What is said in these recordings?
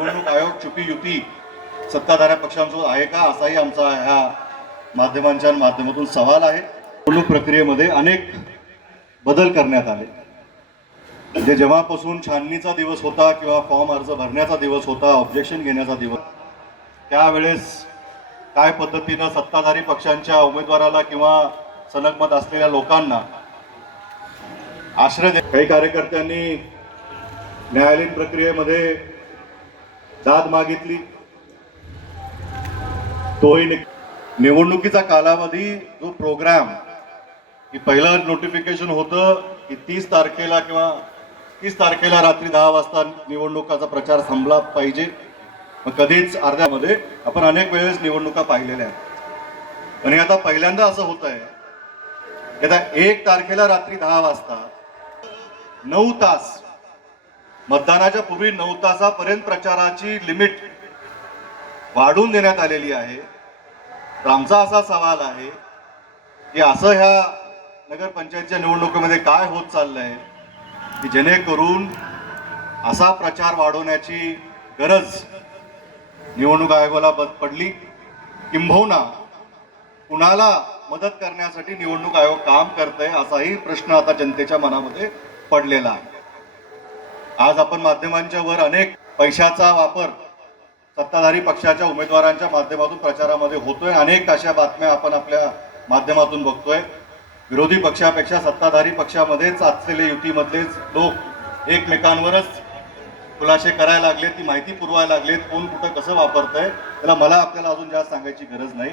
निवडणूक आयोग चुकी युती सत्ताधाऱ्या पक्षांसोबत आहे का? असाही आमचा ह्या माध्यमांच्या माध्यमातून सवाल आहे. निवडणूक प्रक्रियेमध्ये अनेक बदल करण्यात आले. म्हणजे जेव्हापासून छाननीचा दिवस होता किंवा फॉर्म अर्ज भरण्याचा दिवस होता ऑब्जेक्शन घेण्याचा दिवस त्यावेळेस काय पद्धतीनं सत्ताधारी पक्षांच्या उमेदवाराला किंवा सनकमत असलेल्या लोकांना आश्रय काही कार्यकर्त्यांनी न्यायालयीन प्रक्रियेमध्ये दाद मागितली. तोही निवडणुकीचा कालावधी जो प्रोग्राम की पहिलं नोटिफिकेशन होतं की तीस तारखेला किंवा तीस तारखेला रात्री दहा वाजता निवडणुकाचा प्रचार थांबला पाहिजे. मग कधीच अर्ध्यामध्ये आपण अनेक वेळेस निवडणुका पाहिलेल्या आहेत. आणि आता पहिल्यांदा असं होत आहे की आता एक तारखेला रात्री दहा वाजता नऊ तास मतदानाच्या पूर्वी नऊ तासापर्यंत प्रचाराची लिमिट वाढवून देण्यात आलेली आहे. तर आमचा असा सवाल आहे की असं ह्या नगरपंचायतच्या निवडणुकीमध्ये काय होत चाललं आहे की जेणेकरून असा प्रचार वाढवण्याची गरज निवडणूक आयोगाला ब- पडली? किंबहुना कुणाला मदत करण्यासाठी निवडणूक आयोग काम करतंय असाही प्रश्न आता जनतेच्या मनामध्ये पडलेला आहे. आज आपण माध्यमांच्या वर अनेक पैशाचा वापर सत्ताधारी पक्षाच्या उमेदवारांच्या माध्यमातून प्रचारामध्ये होतोय. अनेक अशा बातम्या आपण आपल्या माध्यमातून बघतोय. विरोधी पक्षापेक्षा सत्ताधारी पक्षामध्येच असलेले युतीमधलेच लोक एकमेकांवरच खुलासे करायला लागले ती माहिती पुरवायला लागलेत कोण कुठं कसं वापरतंय त्याला मला आपल्याला अजून जास्त सांगायची गरज नाही.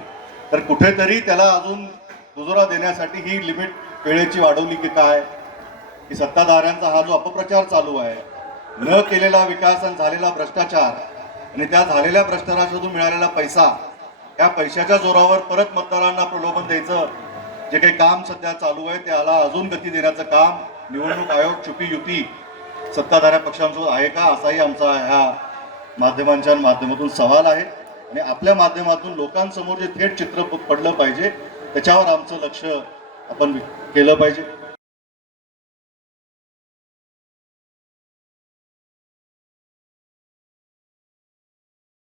तर कुठेतरी त्याला अजून दुजोरा देण्यासाठी ही लिमिट वेळेची वाढवली की काय? की सत्ताधाऱ्यांचा हा जो अपप्रचार चालू आहे न केलेला विकास आणि झालेला भ्रष्टाचार आणि त्या झालेल्या भ्रष्टाचारातून मिळालेला पैसा या पैशाच्या जोरावर परत मतदारांना प्रलोभन द्यायचं जे काही काम सध्या चालू आहे त्याला अजून गती देण्याचं काम निवडणूक आयोग चुकी युती सत्ताधाऱ्या पक्षांसोबत आहे का असाही आमचा ह्या माध्यमांच्या माध्यमातून सवाल आहे. आणि आपल्या माध्यमातून लोकांसमोर जे थेट चित्र पडलं पाहिजे त्याच्यावर आमचं लक्ष आपण केलं पाहिजे.